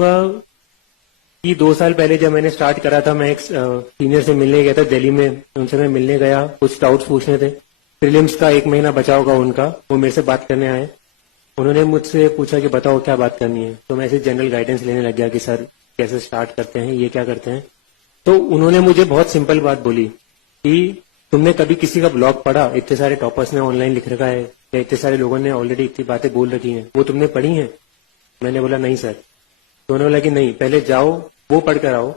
कि 2 साल पहले जब मैंने स्टार्ट करा था, मैं एक सीनियर से मिलने गया था दिल्ली में। उनसे मैं मिलने गया, कुछ डाउट्स पूछने थे। प्रीलिम्स का 1 महीना बचा होगा उनका, वो मेरे से बात करने आए। उन्होंने मुझसे पूछा कि बताओ क्या बात करनी है। तो मैं ऐसे जनरल गाइडेंस लेने लग गया कि सर कैसे स्टार्ट करते हैं, ये क्या करते हैं। तो उन्होंने मुझे बहुत सिंपल बात बोली कि तुमने कभी किसी का ब्लॉग पढ़ा? इतने सारे टॉपर्स ने ऑनलाइन लिख रखा है, या इतने सारे लोगों ने ऑलरेडी इतनी बातें बोल रखी हैं, वो तुमने पढ़ी हैं? मैंने बोला नहीं सर। तो उन्होंने बोला कि नहीं, पहले जाओ वो पढ़ कर आओ,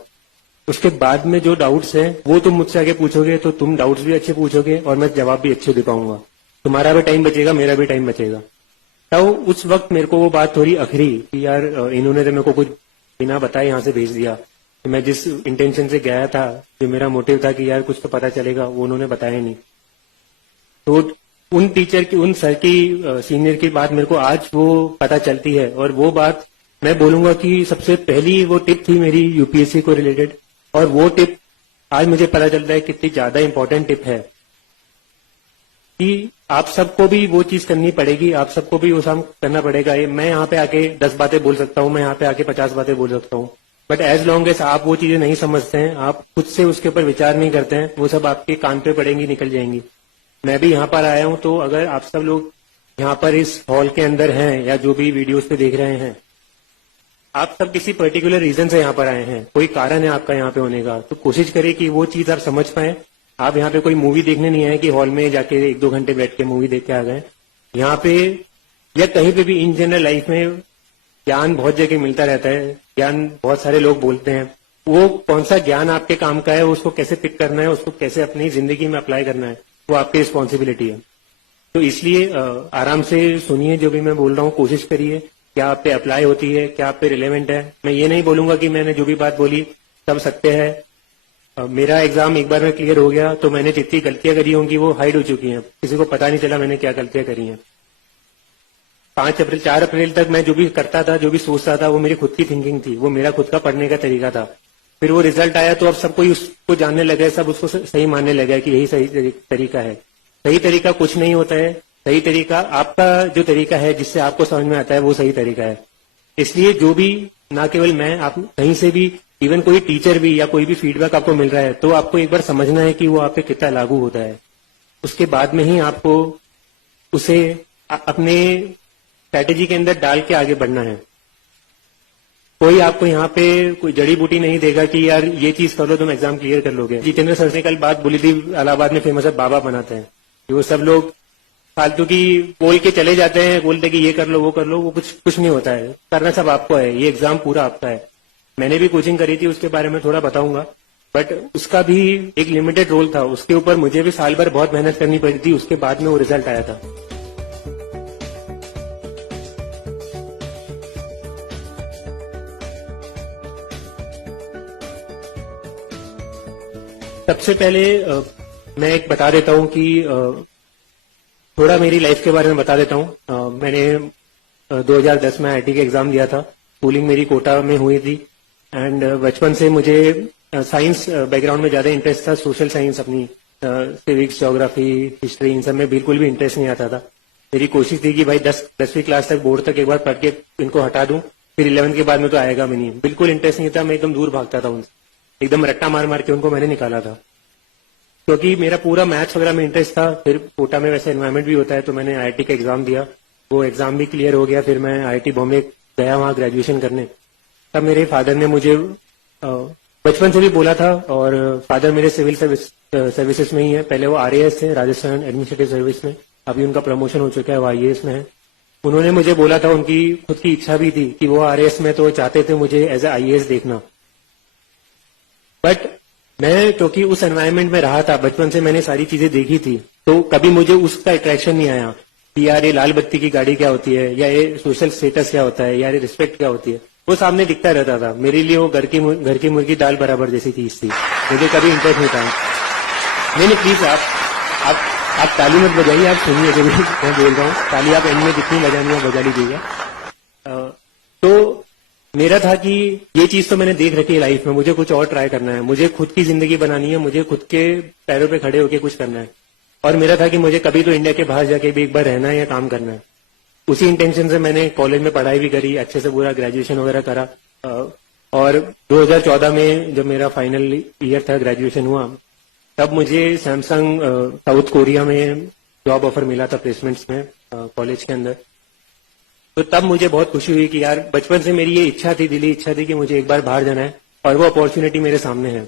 उसके बाद में जो डाउट्स हैं वो तुम मुझसे आगे पूछोगे, तो तुम डाउट्स भी अच्छे पूछोगे और मैं जवाब भी अच्छे दे पाऊंगा। तुम्हारा भी टाइम बचेगा, मेरा भी टाइम बचेगा। तो उस वक्त मेरे को वो बात थोड़ी अखरी कि यार इन्होंने तो मेरे को कुछ बिना बताए यहाँ से भेज दिया। मैं जिस इंटेंशन से गया था, जो मेरा मोटिव था कि यार कुछ तो पता चलेगा, वो उन्होंने बताया नहीं। तो उन टीचर की, उन सर की, सीनियर की बात मेरे को आज वो पता चलती है। और वो बात मैं बोलूंगा कि सबसे पहली वो टिप थी मेरी यूपीएससी को रिलेटेड। और वो टिप आज मुझे पता चलता है कितनी ज्यादा इंपॉर्टेंट टिप है कि आप सबको भी वो चीज करनी पड़ेगी, आप सबको भी वो काम करना पड़ेगा। मैं यहाँ पे आके 10 बातें बोल सकता हूँ, मैं यहाँ पे आके 50 बातें बोल सकता हूँ, बट एज लॉन्ग एज आप वो चीजें नहीं समझते हैं, आप खुद से उसके ऊपर विचार नहीं करते हैं, वो सब आपके कान पे पड़ेंगी, निकल जाएंगी। मैं भी यहाँ पर आया हूँ, तो अगर आप सब लोग यहाँ पर इस हॉल के अंदर हैं या जो भी वीडियोस पे देख रहे हैं, आप सब किसी पर्टिकुलर रीजन से यहाँ पर आए हैं, कोई कारण है आपका यहाँ पे होने का, तो कोशिश करें कि वो चीज आप समझ पाए। आप यहाँ पे कोई मूवी देखने नहीं आए कि हॉल में जाके 1-2 घंटे बैठ के मूवी देख के आ गए। यहाँ पे या कहीं पे भी इन जनरल लाइफ में ज्ञान बहुत जगह मिलता रहता है, ज्ञान बहुत सारे लोग बोलते हैं। वो कौन सा ज्ञान आपके काम का है, उसको कैसे पिक करना है, उसको कैसे अपनी जिंदगी में अप्लाई करना है, वो आपकी रिस्पॉन्सिबिलिटी है। तो इसलिए आराम से सुनिए जो भी मैं बोल रहा हूँ, कोशिश करिए क्या आप पे अप्लाई होती है, क्या आप पे रिलेवेंट है। मैं ये नहीं बोलूंगा कि मैंने जो भी बात बोली सब सत्य है। मेरा एग्जाम एक बार में क्लियर हो गया तो मैंने जितनी गलतियां करी होंगी वो हाइड हो चुकी हैं, किसी को पता नहीं चला मैंने क्या गलतियां करी हैं। 4 अप्रैल तक मैं जो भी करता था, जो भी सोचता था, वो मेरी खुद की थिंकिंग थी, वो मेरा खुद का पढ़ने का तरीका था। फिर वो रिजल्ट आया तो अब सब कोई उसको जानने लगा है, सब उसको सही मानने लगा है कि यही सही तरीका है। सही तरीका कुछ नहीं होता है, सही तरीका आपका जो तरीका है जिससे आपको समझ में आता है वो सही तरीका है। इसलिए जो भी, ना केवल मैं, आप कहीं से भी, इवन कोई टीचर भी या कोई भी फीडबैक आपको मिल रहा है, तो आपको एक बार समझना है कि वो आप पे कितना लागू होता है। उसके बाद में ही आपको उसे अपने स्ट्रैटेजी के अंदर डाल के आगे बढ़ना है। कोई आपको यहाँ पे कोई जड़ी बूटी नहीं देगा कि यार ये चीज कर लो तुम एग्जाम क्लियर कर लोगे। जितेंद्र सर ने कल बात बोली थी, इलाहाबाद में फेमस है, बाबा बनाते हैं। वो सब लोग फालतू की बोल के चले जाते हैं, बोलते कि ये कर लो वो कर लो, वो कुछ नहीं होता है। करना सब आपको है, ये एग्जाम पूरा आपका है। मैंने भी कोचिंग करी थी, उसके बारे में थोड़ा बताऊंगा, बट उसका भी एक लिमिटेड रोल था। उसके ऊपर मुझे भी साल भर बहुत मेहनत करनी पड़ी थी, उसके बाद में वो रिजल्ट आया था। सबसे पहले मैं एक बता देता हूं कि थोड़ा मेरी लाइफ के बारे में बता देता हूं। मैंने 2010 में आईआईटी का एग्जाम दिया था। स्कूलिंग मेरी कोटा में हुई थी एंड बचपन से मुझे साइंस बैकग्राउंड में ज्यादा इंटरेस्ट था। सोशल साइंस, अपनी सिविक्स, ज्योग्राफी, हिस्ट्री, इन सब में बिल्कुल भी इंटरेस्ट नहीं आता था। मेरी कोशिश थी कि भाई 10वीं क्लास तक, बोर्ड तक एक बार पढ़ के इनको हटा दूं, फिर 11th के बाद में तो आएगा भी नहीं। बिल्कुल इंटरेस्ट नहीं था, मैं एकदम दूर भागता था उनसे, एकदम रट्टा मार मार के उनको मैंने निकाला था, क्योंकि मेरा पूरा मैथ्स वगैरह में इंटरेस्ट था। फिर कोटा में वैसे एनवायरमेंट भी होता है, तो मैंने आईआईटी का एग्जाम दिया, वो एग्जाम भी क्लियर हो गया। फिर मैं आईआईटी बॉम्बे गया वहां ग्रेजुएशन करने। तब मेरे फादर ने मुझे बचपन से भी बोला था, और फादर मेरे सिविल सर्विसेज में ही है। पहले वो आरएएस थे, राजस्थान एडमिनिस्ट्रेटिव सर्विस में, अभी उनका प्रमोशन हो चुका है, वो आईएएस में है। उन्होंने मुझे बोला था, उनकी खुद की इच्छा भी थी कि वो आरएएस में, तो चाहते थे मुझे एज ए आईएएस देखना। बट मैं क्योंकि उस एनवायरनमेंट में रहा था, बचपन से मैंने सारी चीजें देखी थी, तो कभी मुझे उसका अट्रैक्शन नहीं आया कि यार ये लाल बत्ती की गाड़ी क्या होती है, या ये सोशल स्टेटस क्या होता है, या ये रिस्पेक्ट क्या होती है। वो सामने दिखता रहता था। मेरे लिए वो घर की मुर्गी दाल बराबर जैसी चीज थी, मुझे कभी इंटरेस्ट नहीं था। नहीं, प्लीज आप ताली मत बजाइए, आप सुनिए जो भी मैं बोल रहा हूँ। ताली आप एंड में जितनी बजानी है बजा लीजिएगा। तो मेरा था कि ये चीज तो मैंने देख रखी है लाइफ में, मुझे कुछ और ट्राई करना है, मुझे खुद की जिंदगी बनानी है, मुझे खुद के पैरों पे खड़े होकर कुछ करना है। और मेरा था कि मुझे कभी तो इंडिया के बाहर जाके भी एक बार रहना है या काम करना है। उसी इंटेंशन से मैंने कॉलेज में पढ़ाई भी करी, अच्छे से पूरा ग्रेजुएशन वगैरह करा। और 2014 में जब मेरा फाइनल ईयर था, ग्रेजुएशन हुआ, तब मुझे सैमसंग साउथ कोरिया में जॉब ऑफर मिला था प्लेसमेंट्स में कॉलेज के अंदर। तो तब मुझे बहुत खुशी हुई कि यार बचपन से मेरी ये इच्छा थी, दिली इच्छा थी कि मुझे एक बार बाहर जाना है और वो अपॉर्चुनिटी मेरे सामने है।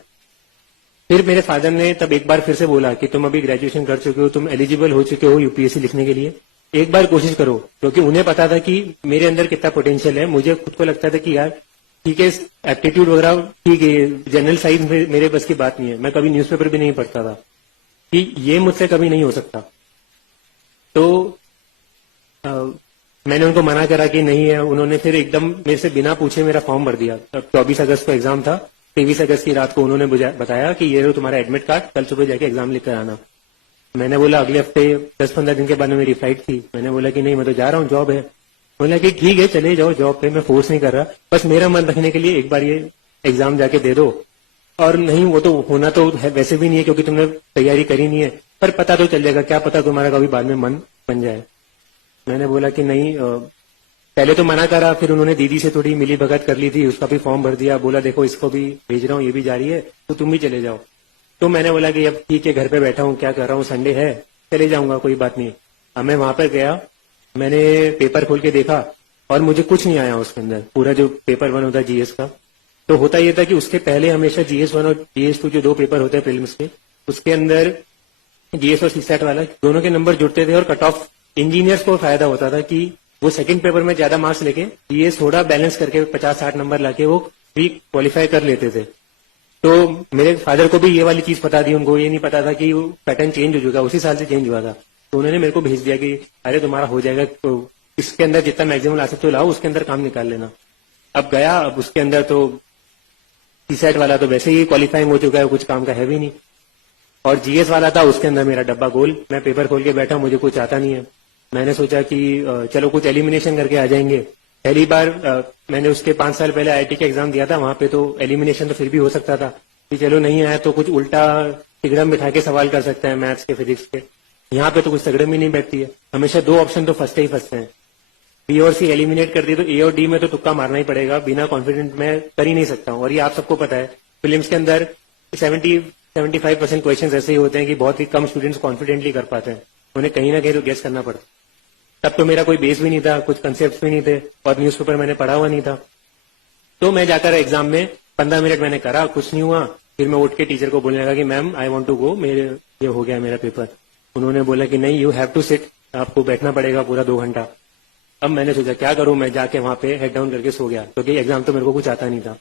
फिर मेरे फादर ने तब एक बार फिर से बोला कि तुम अभी ग्रेजुएशन कर चुके हो, तुम एलिजिबल हो चुके हो यूपीएससी लिखने के लिए, एक बार कोशिश करो। क्योंकि उन्हें पता था कि मेरे अंदर कितना पोटेंशियल है। मुझे खुद को लगता था कि यार ठीक है, एप्टीट्यूड वगैरह ठीक है, जनरल साइंस मेरे बस की बात नहीं है। मैं कभी न्यूज़पेपर भी नहीं पढ़ता था कि ये मुझसे कभी नहीं हो सकता। तो मैंने उनको मना करा कि नहीं है। उन्होंने फिर एकदम मेरे से बिना पूछे मेरा फॉर्म भर दिया। 24 अगस्त को एग्जाम था, 23 अगस्त की रात को उन्होंने बताया कि ये लो तुम्हारा एडमिट कार्ड, कल सुबह जाके एग्जाम लेकर आना। मैंने बोला अगले हफ्ते 10-15 दिन के बाद में मेरी फ्लाइट थी। मैंने बोला कि नहीं, मैं तो जा रहा हूँ, जॉब है। बोला कि ठीक है चले जाओ जॉब पे, मैं फोर्स नहीं कर रहा, बस मेरा मन रखने के लिए एक बार ये एग्जाम जाके दे दो। और नहीं, वो तो होना तो है, वैसे भी नहीं है क्योंकि तुमने तैयारी करी नहीं है, पर पता तो चल जाएगा, क्या पता तुम्हारा कभी बाद में मन बन जाए। मैंने बोला कि नहीं, पहले तो मना करा, फिर उन्होंने दीदी से थोड़ी मिली भगत कर ली थी, उसका भी फॉर्म भर दिया। बोला देखो इसको भी भेज रहा हूँ, ये भी जारी है, तो तुम भी चले जाओ। तो मैंने बोला कि अब ठीक है, घर पे बैठा हूँ, क्या कर रहा हूँ, संडे है, चले जाऊंगा, कोई बात नहीं। अब मैं वहां पर गया, मैंने पेपर खोल के देखा और मुझे कुछ नहीं आया उसके अंदर। पूरा जो पेपर 1 होता है जीएस का, तो होता यह था कि उसके पहले हमेशा GS1 और GS2 जो 2 पेपर होते हैं प्रीलिम्स के, उसके अंदर जीएस और सीसैट वाला दोनों के नंबर जुड़ते थे और कट ऑफ इंजीनियर्स को फायदा होता था कि वो सेकंड पेपर में ज्यादा मार्क्स लेके जीएस थोड़ा बैलेंस करके 50-60 नंबर लाके वो भी क्वालिफाई कर लेते थे। तो मेरे फादर को भी ये वाली चीज पता थी, उनको ये नहीं पता था कि वो पैटर्न चेंज हो चुका, उसी साल से चेंज हुआ था। तो उन्होंने मेरे को भेज दिया कि अरे तुम्हारा हो जाएगा, तो इसके अंदर जितना मैक्सिमम ला सकते हो लाओ, उसके अंदर काम निकाल लेना। अब गया, अब उसके अंदर तो सीसैट वाला तो वैसे ही क्वालिफाइंग हो चुका है, कुछ काम का है भी नहीं, और जीएस वाला था उसके अंदर मेरा डब्बा गोल। मैं पेपर खोल के बैठा, मुझे कुछ आता नहीं है। मैंने सोचा कि चलो कुछ एलिमिनेशन करके आ जाएंगे। पहली बार मैंने उसके 5 साल पहले आईआईटी का एग्जाम दिया था, वहां पे तो एलिमिनेशन तो फिर भी हो सकता था कि चलो नहीं आया तो कुछ उल्टा तिगड़म बिठा के सवाल कर सकते हैं मैथ्स के, फिजिक्स के। यहाँ पे तो कुछ तिगड़म ही नहीं बैठती है, हमेशा 2 ऑप्शन तो फंसते ही फंसते हैं। बी और सी एलिमिनेट कर दी तो ए और डी में तो तुक्का मारना ही पड़ेगा, बिना कॉन्फिडेंट मैं कर ही नहीं सकता हूँ। और ये आप सबको पता है, फिल्म्स के अंदर 70-75% क्वेश्चन ऐसे ही होते हैं कि बहुत ही कम स्टूडेंट्स कॉन्फिडेंटली कर पाते हैं, उन्हें कहीं ना कहीं तो गेस करना पड़ता। तब तो मेरा कोई बेस भी नहीं था, कुछ कंसेप्ट भी नहीं थे, और न्यूज़पेपर मैंने पढ़ा हुआ नहीं था। तो मैं जाकर एग्जाम में 15 मिनट मैंने करा, कुछ नहीं हुआ। फिर मैं उठ के टीचर को बोलने लगा कि ma'am I want to go, मेरे ये हो गया मेरा पेपर। उन्होंने बोला कि नहीं, यू हैव टू सिट, आपको बैठना पड़ेगा पूरा 2 घंटा। अब मैंने सोचा क्या करूं, मैं जाके वहां पे हेड डाउन करके सो गया, क्योंकि एग्जाम तो मेरे को कुछ आता नहीं था।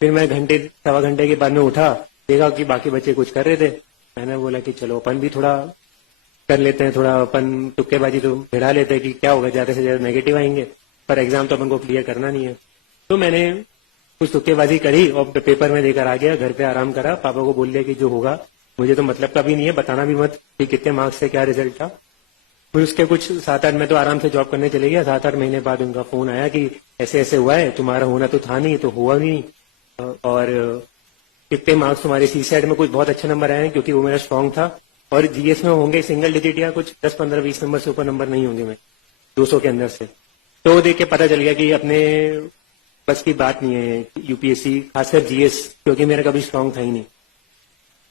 फिर मैं सवा घंटे के बाद में उठा, देखा कि बाकी बच्चे कुछ कर रहे थे। मैंने बोला कि चलो अपन भी थोड़ा कर लेते हैं, थोड़ा अपन तुक्केबाजी तो भिड़ा लेते हैं कि क्या होगा, ज्यादा से ज्यादा नेगेटिव आएंगे, पर एग्जाम तो अपन को क्लियर करना नहीं है। तो मैंने कुछ तुक्केबाजी करी और पेपर में देकर आ गया, घर पे आराम करा। पापा को बोल दिया कि जो होगा मुझे तो मतलब का भी नहीं है, बताना भी मत कि कितने मार्क्स से क्या रिजल्ट था। फिर उसके कुछ 7-8 में तो आराम से जॉब करने चले गया। 7-8 महीने बाद उनका फोन आया कि ऐसे ऐसे हुआ है, तुम्हारा होना तो था नहीं, तो हुआ नहीं, और कितने मार्क्स तुम्हारे सीसैट में कुछ बहुत अच्छे नंबर आए हैं, क्योंकि वो मेरा स्ट्रांग था, और जीएस में होंगे सिंगल डिजिट या कुछ 10-15-20 नंबर से ऊपर नंबर नहीं होंगे मैं 200 के अंदर से। तो वो देख के पता चल गया कि अपने बस की बात नहीं है यूपीएससी, खासकर जीएस, क्योंकि मेरा कभी स्ट्रांग था ही नहीं।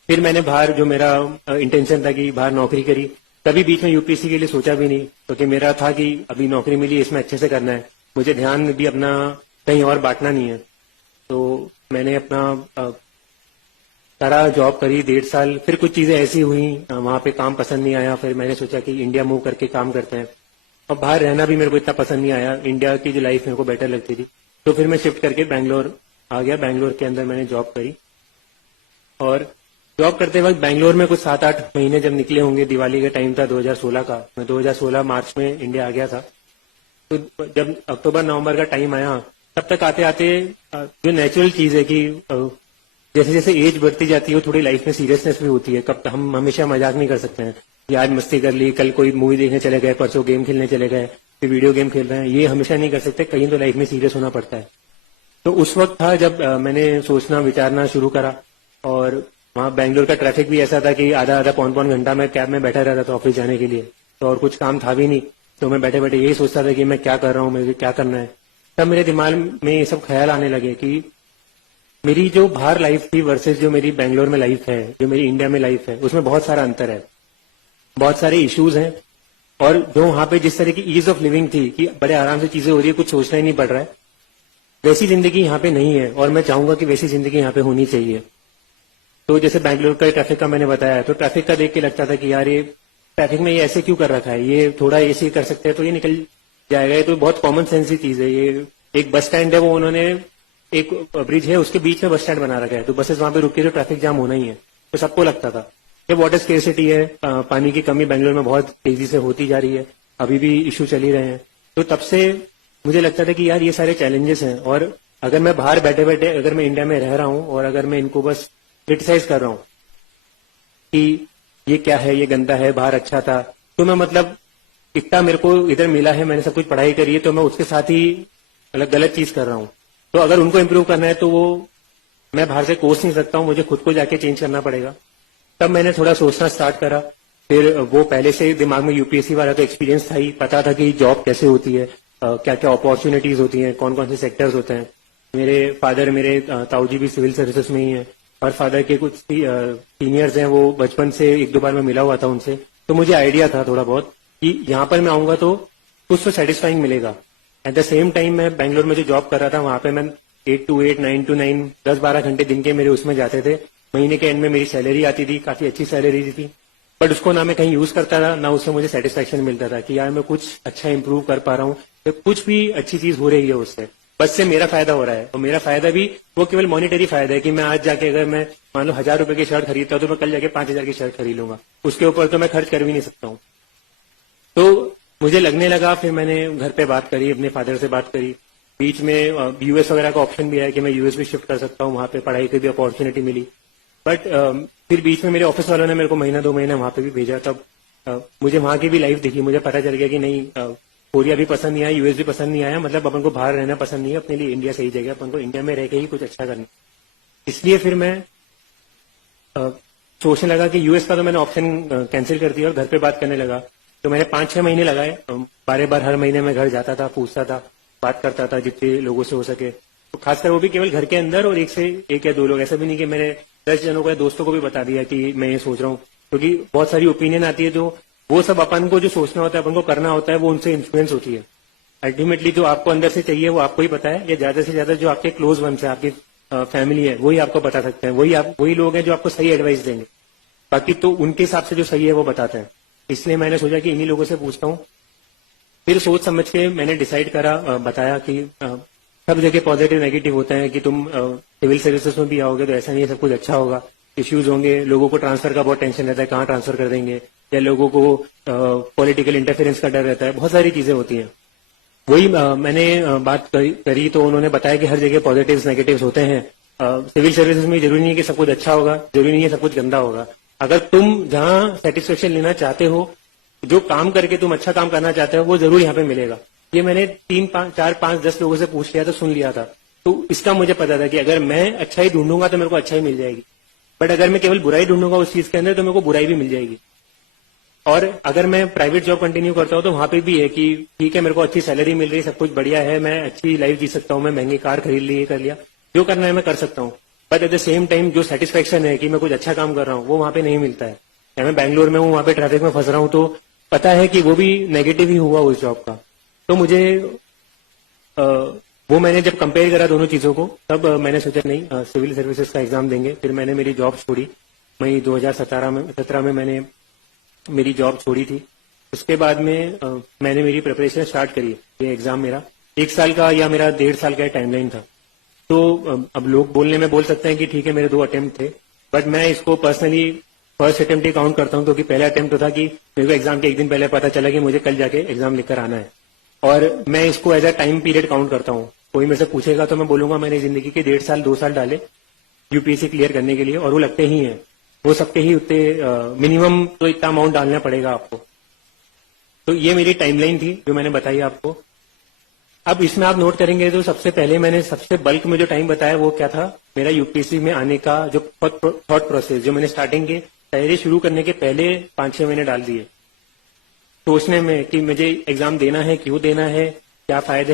फिर मैंने बाहर, जो मेरा इंटेंशन था कि बाहर नौकरी करी, कभी बीच में यूपीएससी के लिए सोचा भी नहीं, क्योंकि मेरा था कि अभी नौकरी मिली, इसमें अच्छे से करना है, मुझे ध्यान भी अपना कहीं और बांटना नहीं है। तो मैंने अपना सारा जॉब करी 1.5 साल। फिर कुछ चीजें ऐसी हुई, वहां पे काम पसंद नहीं आया। फिर मैंने सोचा कि इंडिया मूव करके काम करते हैं, और बाहर रहना भी मेरे को इतना पसंद नहीं आया, इंडिया की जो लाइफ मेरे को बेटर लगती थी। तो फिर मैं शिफ्ट करके बैंगलोर आ गया। बैंगलोर के अंदर मैंने जॉब करी, और जॉब करते वक्त बैंगलोर में कुछ 7-8 महीने जब निकले होंगे, दिवाली का टाइम था 2016 का, मैं 2016 मार्च में इंडिया आ गया था। तो जब अक्टूबर-नवंबर का टाइम आया, तब तक आते आते जो नेचुरल चीज है कि जैसे जैसे एज बढ़ती जाती है, थोड़ी लाइफ में सीरियसनेस भी होती है। कब हम हमेशा मजाक नहीं कर सकते हैं कि आज मस्ती कर ली, कल कोई मूवी देखने चले गए, परसों गेम खेलने चले गए, फिर वीडियो गेम खेल रहे हैं, ये हमेशा नहीं कर सकते, कहीं तो लाइफ में सीरियस होना पड़ता है। तो उस वक्त था जब मैंने सोचना विचारना शुरू करा, और वहाँ बैंगलोर का ट्रैफिक भी ऐसा था कि आधा पौन घंटा मैं कैब में बैठा रहता था ऑफिस जाने के लिए, तो और कुछ काम था भी नहीं। तो मैं बैठे बैठे यही सोचता था कि मैं क्या कर रहा हूँ, मुझे क्या करना है। तब मेरे दिमाग में ये सब ख्याल आने लगे कि मेरी जो बाहर लाइफ थी वर्सेस जो मेरी बेंगलोर में लाइफ है, जो मेरी इंडिया में लाइफ है, उसमें बहुत सारा अंतर है, बहुत सारे इश्यूज हैं। और जो वहां पे जिस तरह की ईज ऑफ लिविंग थी कि बड़े आराम से चीजें हो रही है, कुछ सोचना ही नहीं पड़ रहा है, वैसी जिंदगी यहाँ पे नहीं है। और मैं चाहूंगा कि वैसी जिंदगी यहाँ पे होनी चाहिए। तो जैसे बैंगलोर का ट्रैफिक का मैंने बताया, तो ट्रैफिक का देख के लगता था कि यार ये ट्रैफिक में ये ऐसे क्यों कर रखा है, ये थोड़ा ऐसे कर सकते हैं तो ये निकल जाएगा। ये तो बहुत कॉमन सेंस की चीज है। ये एक बस स्टैंड है, वो उन्होंने एक ब्रिज है उसके बीच में बस स्टैंड बना रखा है, तो बसेस वहां पे रुक के तो ट्रैफिक जाम होना ही है। तो सबको लगता था ये वाटर स्केर्सिटी है, पानी की कमी बेंगलोर में बहुत तेजी से होती जा रही है, अभी भी इश्यू चल ही रहे हैं। तो तब से मुझे लगता था कि यार ये सारे चैलेंजेस हैं, और अगर मैं बाहर बैठे बैठे अगर मैं इंडिया में रह रहा हूं और अगर मैं इनको बस क्रिटिसाइज कर रहा हूं कि ये क्या है, ये गंदा है, बाहर अच्छा था, तो मैं मतलब इतना मेरे को इधर मिला है, मैंने सब कुछ पढ़ाई करी है, तो मैं उसके साथ ही गलत चीज कर रहा हूं। तो अगर उनको इम्प्रूव करना है तो वो मैं बाहर से कोर्स नहीं सकता हूं, मुझे खुद को जाके चेंज करना पड़ेगा। तब मैंने थोड़ा सोचना स्टार्ट करा। फिर वो पहले से दिमाग में यूपीएससी वाला तो एक्सपीरियंस था ही, पता था कि जॉब कैसे होती है, क्या क्या अपॉर्चुनिटीज होती हैं, कौन कौन से सेक्टर्स होते हैं। मेरे फादर मेरे ताऊजी भी सिविल सर्विसेज में ही है, और फादर के कुछ सीनियर्स हैं, वो बचपन से एक दो बार मैं मिला हुआ था उनसे, तो मुझे आइडिया था थोड़ा बहुत कि यहाँ पर मैं आऊंगा तो कुछ तो सेटिस्फाइंग मिलेगा। एट द सेम टाइम मैं बैंगलोर में जो जॉब कर रहा था वहां पे मैं 8 to 8, 9 to 9, 10-12 घंटे दिन के मेरे उसमें जाते थे। महीने के एंड में मेरी सैलरी आती थी, काफी अच्छी सैलरी थी, बट उसको ना मैं कहीं यूज करता था, ना उससे मुझे सेटिस्फेक्शन मिलता था कि यार मैं कुछ अच्छा इंप्रूव कर पा रहा हूँ, तो कुछ भी अच्छी चीज हो रही है उससे, बस से मेरा फायदा हो रहा है। और मेरा फायदा भी वो केवल मॉनिटरी फायदा है कि मैं आज जाके अगर मैं मान लो 1000 रुपए की शर्ट खरीदता हूँ तो मैं कल जाके 5000 की शर्ट खरीद लूंगा, उसके ऊपर तो मैं खर्च कर भी नहीं सकता हूँ। तो मुझे लगने लगा, फिर मैंने घर पे बात करी, अपने फादर से बात करी, बीच में यूएस वगैरह का ऑप्शन भी है कि मैं यूएस भी शिफ्ट कर सकता हूँ, वहां पे पढ़ाई की भी अपॉर्चुनिटी मिली। बट फिर बीच में मेरे ऑफिस वालों ने मेरे को महीना 2 महीने वहां पे भी भेजा, तब मुझे वहां की भी लाइफ दिखी, मुझे पता चल गया कि नहीं, कोरिया भी पसंद नहीं आया, यूएस भी पसंद नहीं आया, मतलब अपन को बाहर रहना पसंद नहीं है, अपने लिए इंडिया सही जगह, अपन को इंडिया में रह के ही कुछ अच्छा करना। इसलिए फिर मैं सोचने लगा कि यूएस का तो मैंने ऑप्शन कैंसिल कर दिया और घर पे बात करने लगा। तो मैंने 5-6 महीने लगाए, बार हर महीने मैं घर जाता था, पूछता था, बात करता था जितने लोगों से हो सके, तो खासकर वो भी केवल घर के अंदर, और एक या दो लोग, ऐसा भी नहीं कि मैंने 10 जनों को या दोस्तों को भी बता दिया कि मैं ये सोच रहा हूँ, क्योंकि बहुत सारी ओपिनियन आती है, जो वो सब अपन को जो सोचना होता है, अपन को करना होता है, वो उनसे इन्फ्लुएंस होती है। अल्टीमेटली जो आपको अंदर से चाहिए वो आपको ही पता है, या ज्यादा से ज्यादा जो आपके क्लोज वंस है, आपकी फैमिली है, वही आपको बता सकते हैं, वही लोग हैं जो आपको सही एडवाइस देंगे, बाकी तो उनके हिसाब से जो सही है वो बताते हैं। इसलिए मैंने सोचा कि इन्हीं लोगों से पूछता हूँ। फिर सोच समझ के मैंने डिसाइड करा, बताया कि सब जगह पॉजिटिव नेगेटिव होते हैं, कि तुम सिविल सर्विसेज में भी आओगे तो ऐसा नहीं है सब कुछ अच्छा होगा, इश्यूज होंगे, लोगों को ट्रांसफर का बहुत टेंशन रहता है, कहाँ ट्रांसफर कर देंगे, या लोगों को पॉलिटिकल इंटरफेरेंस का डर रहता है, बहुत सारी चीजें होती हैं। वही मैंने बात करी तो उन्होंने बताया कि हर जगह पॉजिटिव्स नेगेटिव्स होते हैं। सिविल सर्विसेज में जरूरी नहीं है कि सब कुछ अच्छा होगा, जरूरी नहीं है सब कुछ गंदा होगा। अगर तुम जहां सेटिस्फेक्शन लेना चाहते हो, जो काम करके तुम अच्छा काम करना चाहते हो, वो जरूर यहाँ पे मिलेगा। ये मैंने 3, 5, 4, 5, 10 लोगों से पूछ लिया था, सुन लिया था, तो इसका मुझे पता था कि अगर मैं अच्छा ही ढूंढूंगा तो मेरे को अच्छा ही मिल जाएगी, बट अगर मैं केवल बुराई ढूंढूंगा उस चीज के अंदर तो मेरे को बुराई भी मिल जाएगी। और अगर मैं प्राइवेट जॉब कंटिन्यू करता हूँ तो वहां पे भी है कि ठीक है, मेरे को अच्छी सैलरी मिल रही है, सब कुछ बढ़िया है, मैं अच्छी लाइफ जी सकता हूँ, मैं महंगी कार खरीद ली, ये कर लिया, जो करना है मैं कर सकता हूँ, but at the same time जो सेटिस्फेक्शन है कि मैं कुछ अच्छा काम कर रहा हूँ, वो वहां पे नहीं मिलता है। या मैं बैंगलोर में हूँ, वहां पे ट्रैफिक में फंस रहा हूँ, तो पता है कि वो भी नेगेटिव ही हुआ उस जॉब का। तो मुझे वो मैंने जब कंपेयर करा दोनों चीजों को, तब मैंने सोचा नहीं, सिविल सर्विसेज का एग्जाम देंगे। फिर मैंने मेरी जॉब छोड़ी, मई 2017 में मैंने मेरी जॉब छोड़ी थी। उसके बाद में मैंने मेरी प्रिपरेशन स्टार्ट करी। ये एग्जाम मेरा 1 साल का या मेरा 1.5 साल का टाइमलाइन था। तो अब लोग बोलने में बोल सकते हैं कि ठीक है मेरे 2 अटेम्प्ट थे, बट मैं इसको पर्सनली फर्स्ट अटेम्प्ट ही काउंट करता हूं, क्योंकि पहला अटेम्प्ट तो था कि मेरे को एग्जाम के 1 दिन पहले पता चला कि मुझे कल जाके एग्जाम लिखकर आना है, और मैं इसको as a time period count करता हूँ। कोई मेरे से पूछेगा तो मैं बोलूंगा मैंने जिंदगी के 1.5 साल 2 साल डाले यूपीएससी क्लियर करने के लिए, और वो लगते ही हैं, वो सबके ही उतने मिनिमम तो इतना अमाउंट डालना पड़ेगा आपको। तो ये मेरी टाइमलाइन थी जो मैंने बताई आपको। अब इसमें आप नोट करेंगे तो सबसे पहले मैंने सबसे बल्क में जो टाइम बताया वो क्या था, मेरा यूपीएससी में आने का जो थॉट प्रोसेस, जो मैंने स्टार्टिंग के तैयारी शुरू करने के पहले 5-6 महीने डाल दिए सोचने में कि मुझे एग्जाम देना है, क्यों देना है, क्या फायदे